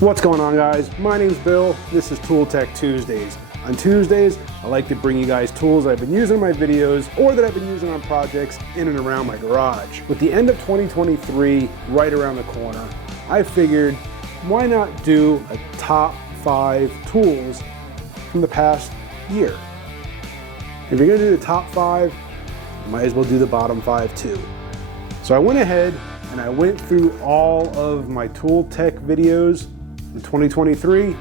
What's going on, guys? My name's Bill. This is Tool Tech Tuesdays. On Tuesdays, I like to bring you guys tools I've been using in my videos or that I've been using on projects in and around my garage. With the end of 2023 right around the corner, I figured why not do a top 5 tools from the past year. If you're gonna do the top 5, you might as well do the bottom 5 too. So I went ahead and I went through all of my Tool Tech videos in 2023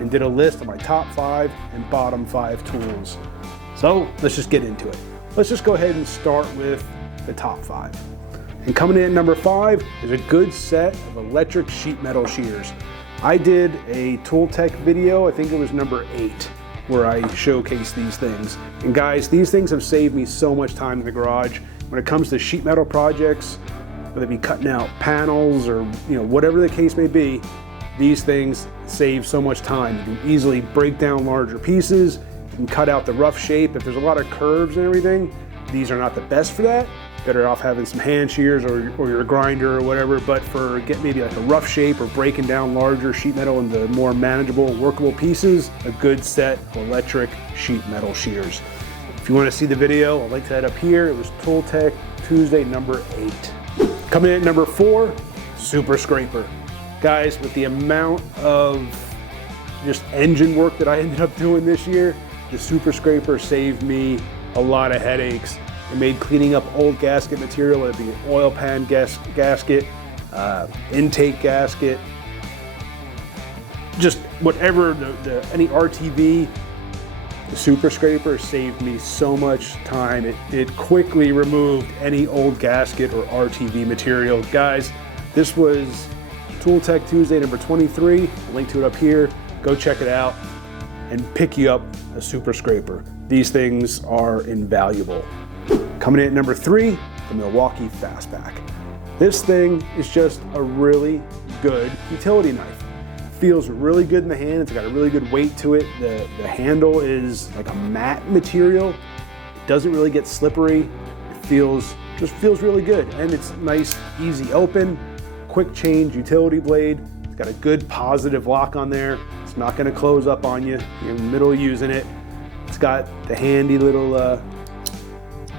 and did a list of my top 5 and bottom 5 tools. So let's just get into it. Let's just go ahead and start with the top 5. And coming in at number 5 is a good set of electric sheet metal shears. I did a Tool Tech video, I think it was number 8, where I showcased these things. And guys, these things have saved me so much time in the garage. When it comes to sheet metal projects, whether it be cutting out panels or whatever the case may be, these things save so much time. You can easily break down larger pieces, you can cut out the rough shape. If there's a lot of curves and everything, these are not the best for that. Better off having some hand shears or your grinder or whatever, but for maybe like a rough shape or breaking down larger sheet metal into more manageable, workable pieces, a good set of electric sheet metal shears. If you want to see the video, I'll link that up here. It was Tool Tech Tuesday number 8. Coming in at number 4, Super Scraper. Guys, with the amount of just engine work that I ended up doing this year, the Super Scraper saved me a lot of headaches. It made cleaning up old gasket material, whether it be an oil pan gasket, intake gasket, just whatever, any RTV, the Super Scraper saved me so much time. It quickly removed any old gasket or RTV material. Guys, this was Tool Tech Tuesday number 23. I'll link to it up here. Go check it out and pick you up a Super Scraper. These things are invaluable. Coming in at number 3, the Milwaukee Fastback. This thing is just a really good utility knife. Feels really good in the hand. It's got a really good weight to it. The handle is like a matte material. It doesn't really get slippery. It just feels really good. And it's nice, easy open, quick change utility blade. It's got a good positive lock on there. It's not gonna close up on you. You're in the middle of using it. It's got the handy little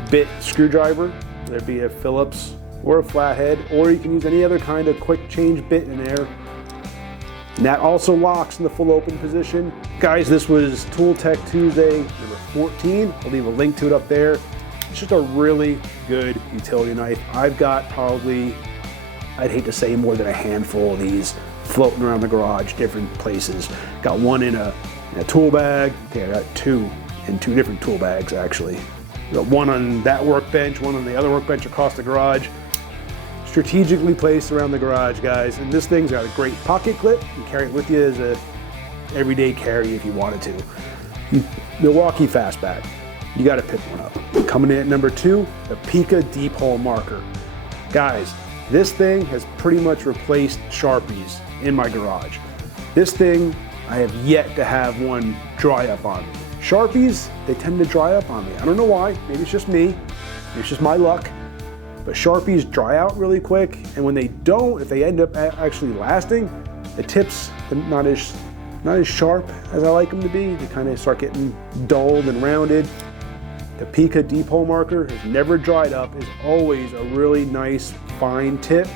bit screwdriver, whether it be a Phillips or a flathead, or you can use any other kind of quick change bit in there. And that also locks in the full open position. Guys, this was Tool Tech Tuesday number 14. I'll leave a link to it up there. It's just a really good utility knife. I've got probably, I'd hate to say, more than a handful of these floating around the garage, different places. Got one in a tool bag. Okay, I got 2 in 2 different tool bags actually. Got one on that workbench, one on the other workbench across the garage. Strategically placed around the garage, guys. And this thing's got a great pocket clip. You can carry it with you as a everyday carry if you wanted to. Milwaukee Fastback, you gotta pick one up. Coming in at number 2, the Pika Deep Hole Marker. Guys, this thing has pretty much replaced Sharpies in my garage. This thing, I have yet to have one dry up on me. Sharpies, they tend to dry up on me. I don't know why, maybe it's just me, maybe it's just my luck, but Sharpies dry out really quick, and when they don't, if they end up actually lasting, the tips are not as sharp as I like them to be. They kind of start getting dulled and rounded. The Pika Deep Hole Marker has never dried up, is always a really nice, fine tip,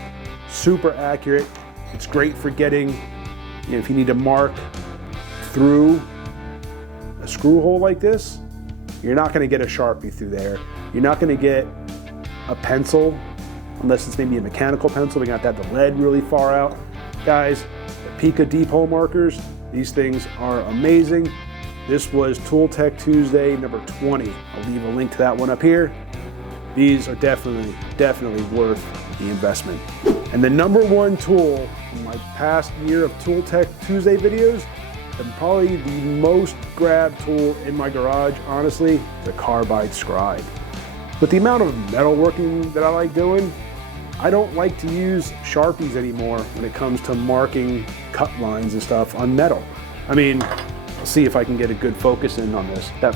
super accurate. It's great for getting, if you need to mark through a screw hole like this, you're not gonna get a Sharpie through there. You're not gonna get a pencil, unless it's maybe a mechanical pencil. We got the lead really far out. Guys, the Pika Deep Hole Markers, these things are amazing. This was Tool Tech Tuesday number 20. I'll leave a link to that one up here. These are definitely worth the investment. And the number 1 tool in my past year of Tool Tech Tuesday videos, and probably the most grabbed tool in my garage, honestly, the carbide scribe. With the amount of metalworking that I like doing, I don't like to use Sharpies anymore when it comes to marking cut lines and stuff on metal. I mean, I'll see if I can get a good focus in on this. That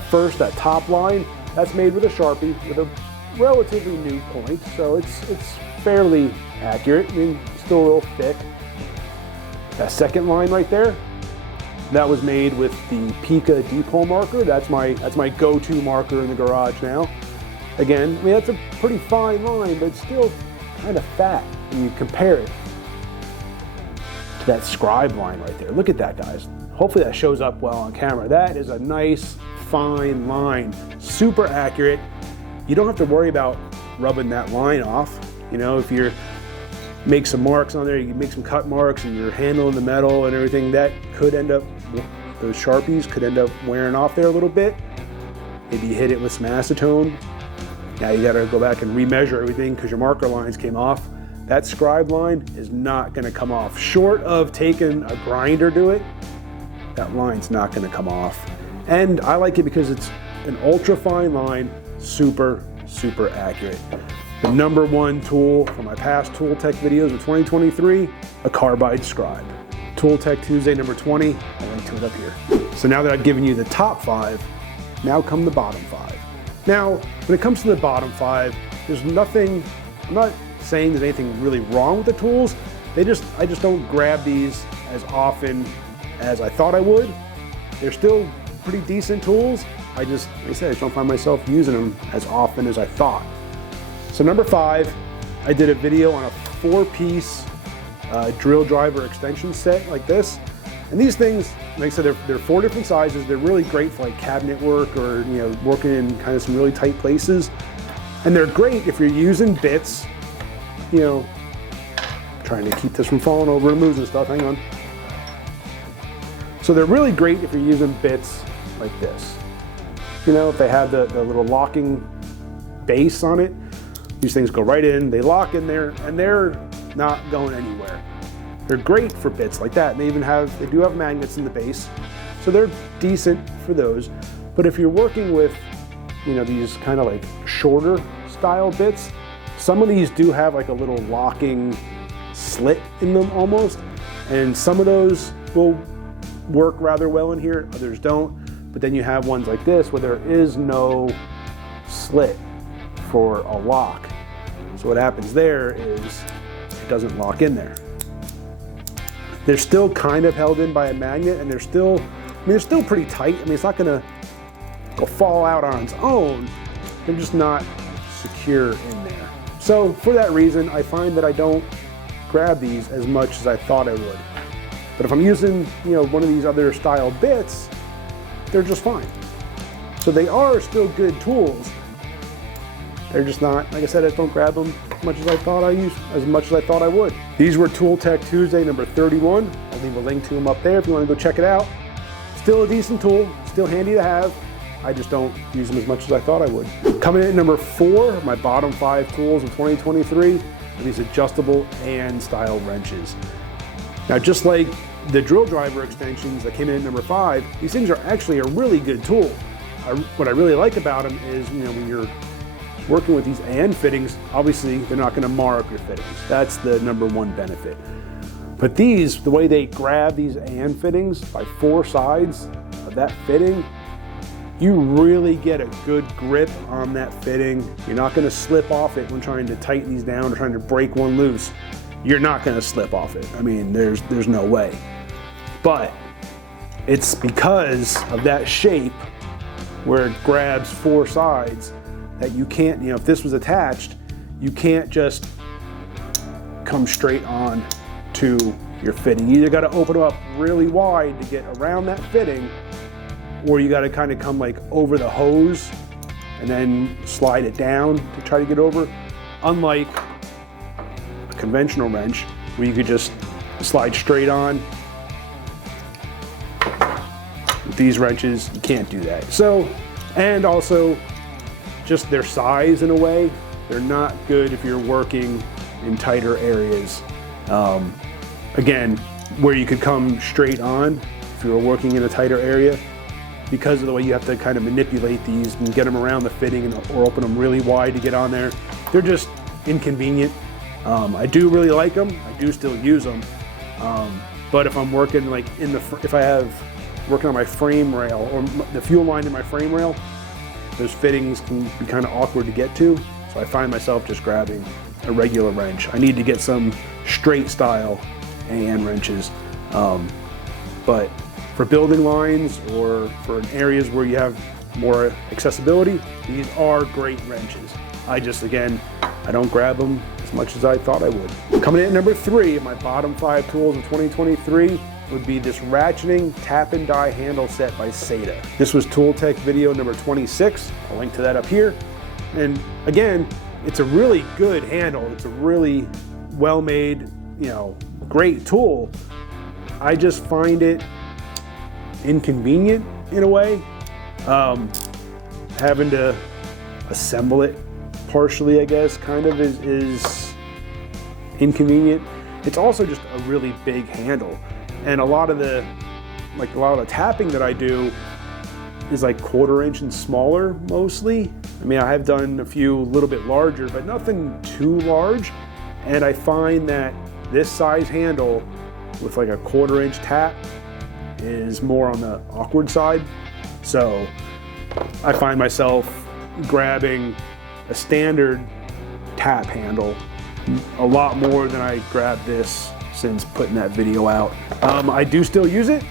top line, that's made with a Sharpie with a relatively new point, so it's fairly accurate. I mean, still a little thick. That second line right there, that was made with the Pika deep hole marker. That's my go-to marker in the garage now. Again, I mean, that's a pretty fine line, but it's still kind of fat when you compare it to that scribe line right there. Look at that, guys. Hopefully that shows up well on camera. That is a nice, fine line, super accurate. You don't have to worry about rubbing that line off. You know, if you make some marks on there, you make some cut marks and you're handling the metal and everything, that could end up, those Sharpies could end up wearing off there a little bit. Maybe you hit it with some acetone. Now you gotta go back and remeasure everything because your marker lines came off. That scribe line is not gonna come off. Short of taking a grinder to it, that line's not gonna come off. And I like it because it's an ultra fine line, super, super accurate. The #1 tool for my past Tool Tech videos of 2023, a carbide scribe. Tool Tech Tuesday number 20, I'll link to it up here. So now that I've given you the top 5, now come the bottom 5. Now, when it comes to the bottom 5, there's nothing, I'm not saying there's anything really wrong with the tools. I just don't grab these as often as I thought I would. They're still pretty decent tools. Like I said, I just don't find myself using them as often as I thought. So number 5, I did a video on a 4-piece drill driver extension set like this. And these things, like I said, they're 4 different sizes. They're really great for like cabinet work or, you know, working in kind of some really tight places. And they're great if you're using bits, you know, trying to keep this from falling over and moves and stuff, hang on. So they're really great if you're using bits like this. You know, if they have the little locking base on it, these things go right in, they lock in there, and they're not going anywhere. They're great for bits like that. And they do have magnets in the base, so they're decent for those. But if you're working with, you know, these kind of like shorter style bits, some of these do have like a little locking slit in them almost, and some of those will work rather well in here, others don't. But then you have ones like this where there is no slit for a lock. So what happens there is it doesn't lock in there. They're still kind of held in by a magnet, and they're still pretty tight. I mean, it's not gonna go fall out on its own. They're just not secure in there. So for that reason, I find that I don't grab these as much as I thought I would. But if I'm using, you know, one of these other style bits, they're just fine. So they are still good tools. They're just not, like I said, I just don't grab them as much as I thought I would. These were Tool Tech Tuesday number 31. I'll leave a link to them up there if you want to go check it out. Still a decent tool, still handy to have. I just don't use them as much as I thought I would. Coming in at number 4, my bottom 5 tools of 2023 are these adjustable and style wrenches. Now, just like the drill driver extensions that came in at number 5, these things are actually a really good tool. What I really like about them is, you know, when you're working with these AN fittings, obviously they're not going to mar up your fittings. That's the #1 benefit. But these, the way they grab these AN fittings by 4 sides of that fitting, you really get a good grip on that fitting. You're not going to slip off it when trying to tighten these down or trying to break one loose. You're not going to slip off it. I mean, there's no way. But it's because of that shape where it grabs 4 sides that you can't, you know, if this was attached, you can't just come straight on to your fitting. You either got to open them up really wide to get around that fitting, or you got to kind of come like over the hose and then slide it down to try to get over. Unlike a conventional wrench where you could just slide straight on. With these wrenches, you can't do that. So, and also just their size in a way, they're not good if you're working in tighter areas. Again, where you could come straight on if you were working in a tighter area, because of the way you have to kind of manipulate these and get them around the fitting or open them really wide to get on there. They're just inconvenient. I do really like them. I do still use them. But if I'm working like if I have working on my frame rail or the fuel line in my frame rail, those fittings can be kind of awkward to get to. So I find myself just grabbing a regular wrench. I need to get some straight style AN wrenches. But for building lines or for areas where you have more accessibility, these are great wrenches. I don't grab them as much as I thought I would. Coming in at number 3 of my bottom 5 tools of 2023 would be this Ratcheting Tap Die handle set by Sata. This was Tool Tech video number 26. I'll link to that up here. And again, it's a really good handle. It's a really well-made, great tool. I just find it inconvenient in a way. Having to assemble it partially, I guess, kind of is inconvenient. It's also just a really big handle. And a lot of the tapping that I do is like 1/4 inch and smaller mostly. I mean, I have done a few a little bit larger, but nothing too large. And I find that this size handle with like a 1/4 inch tap is more on the awkward side. So I find myself grabbing a standard tap handle a lot more than I grabbed this since putting that video out. I do still use it,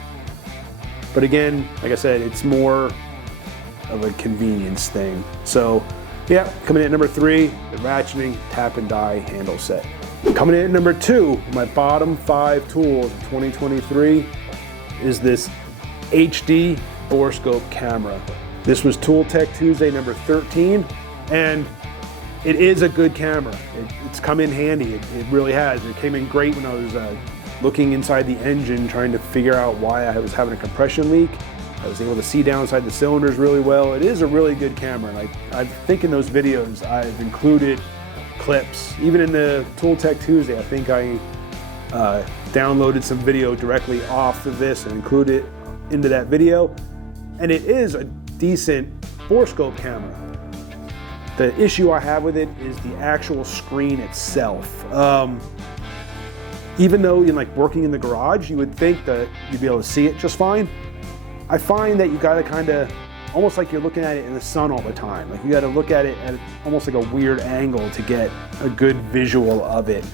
but again, like I said, it's more of a convenience thing. So yeah, coming in at number 3, the Ratcheting Tap Die handle set. Coming in at number 2, my bottom 5 tools of 2023 is this HD Scope camera. This was Tool Tech Tuesday number 13, and it is a good camera. It's come in handy. It really has. It came in great when I was looking inside the engine, trying to figure out why I was having a compression leak. I was able to see down inside the cylinders really well. It is a really good camera, and I think in those videos I've included clips. Even in the Tool Tech Tuesday, I think I downloaded some video directly off of this and included it into that video. And it is a decent scope camera. The issue I have with it is the actual screen itself. Even though in working in the garage, you would think that you'd be able to see it just fine. I find that you gotta kind of, almost like you're looking at it in the sun all the time. Like you gotta look at it at almost like a weird angle to get a good visual of it.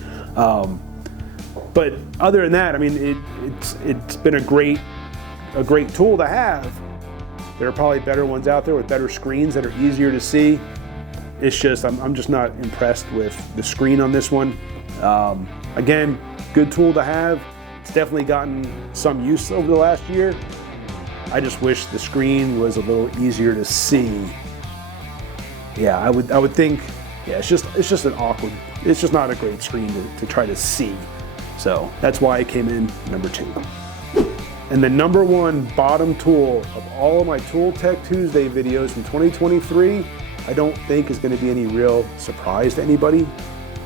But other than that, I mean, it's been a great tool to have. There are probably better ones out there with better screens that are easier to see. It's just, I'm just not impressed with the screen on this one. Again, good tool to have. It's definitely gotten some use over the last year. I just wish the screen was a little easier to see. Yeah, I would think, yeah, it's just an awkward, it's just not a great screen to try to see. So that's why it came in number 2. And the number 1 bottom tool of all of my Tool Tech Tuesday videos from 2023, I don't think is going to be any real surprise to anybody.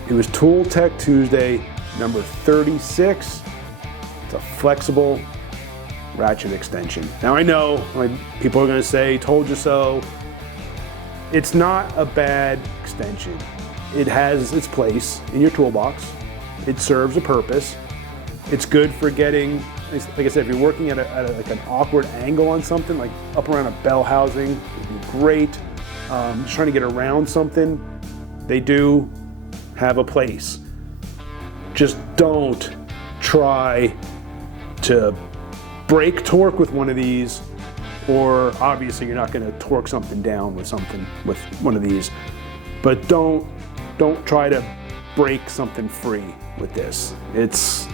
It was Tool Tech Tuesday number 36. It's a flexible ratchet extension. Now I know people are going to say, told you so. It's not a bad extension. It has its place in your toolbox. It serves a purpose. It's good for getting, like I said, if you're working at like an awkward angle on something, like up around a bell housing, it'd be great. Just trying to get around something, they do have a place. Just don't try to break torque with one of these, or obviously you're not going to torque something down with one of these, but don't try to break something free with this. It's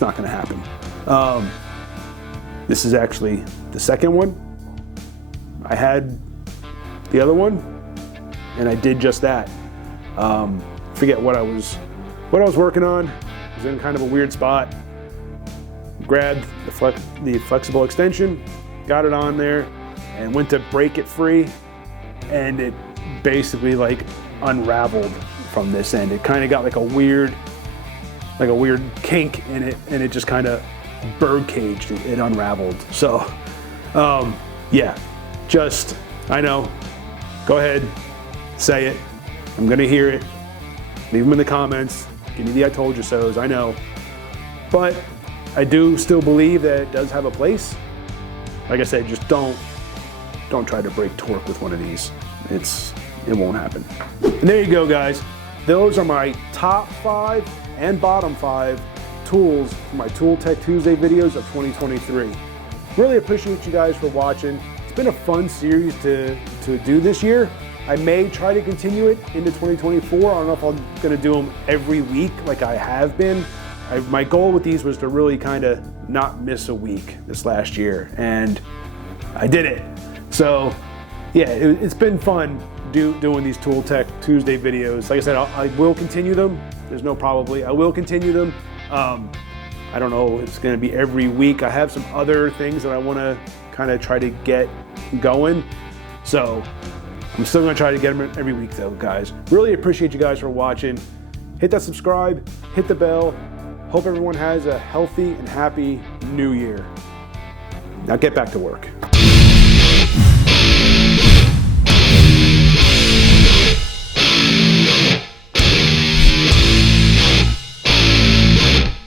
not going to happen. This is actually the second one. I had the other one, and I did just that. Forget what I was working on. I was in kind of a weird spot. Grabbed the flexible extension, got it on there, and went to break it free, and it basically unraveled from this end. It kind of got like a weird kink in it, and it just kind of bird caged. It unraveled. So, yeah, just, I know. Go ahead, say it. I'm gonna hear it. Leave them in the comments. Give me the I told you so's, I know. But I do still believe that it does have a place. Like I said, just don't try to break torque with one of these. It won't happen. And there you go, guys. Those are my top 5 and bottom 5 tools for my Tool Tech Tuesday videos of 2023. Really appreciate you guys for watching. It's been a fun series to do this year. I may try to continue it into 2024. I don't know if I'm gonna do them every week like I have been. My goal with these was to really kind of not miss a week this last year, and I did it. So yeah, it's been fun doing these Tool Tech Tuesday videos. Like I said, I will continue them. There's no probably. I will continue them. I don't know if it's going to be every week. I have some other things that I want to kind of try to get going. So I'm still going to try to get them every week though, guys. Really appreciate you guys for watching. Hit that subscribe, hit the bell. Hope everyone has a healthy and happy new year. Now get back to work.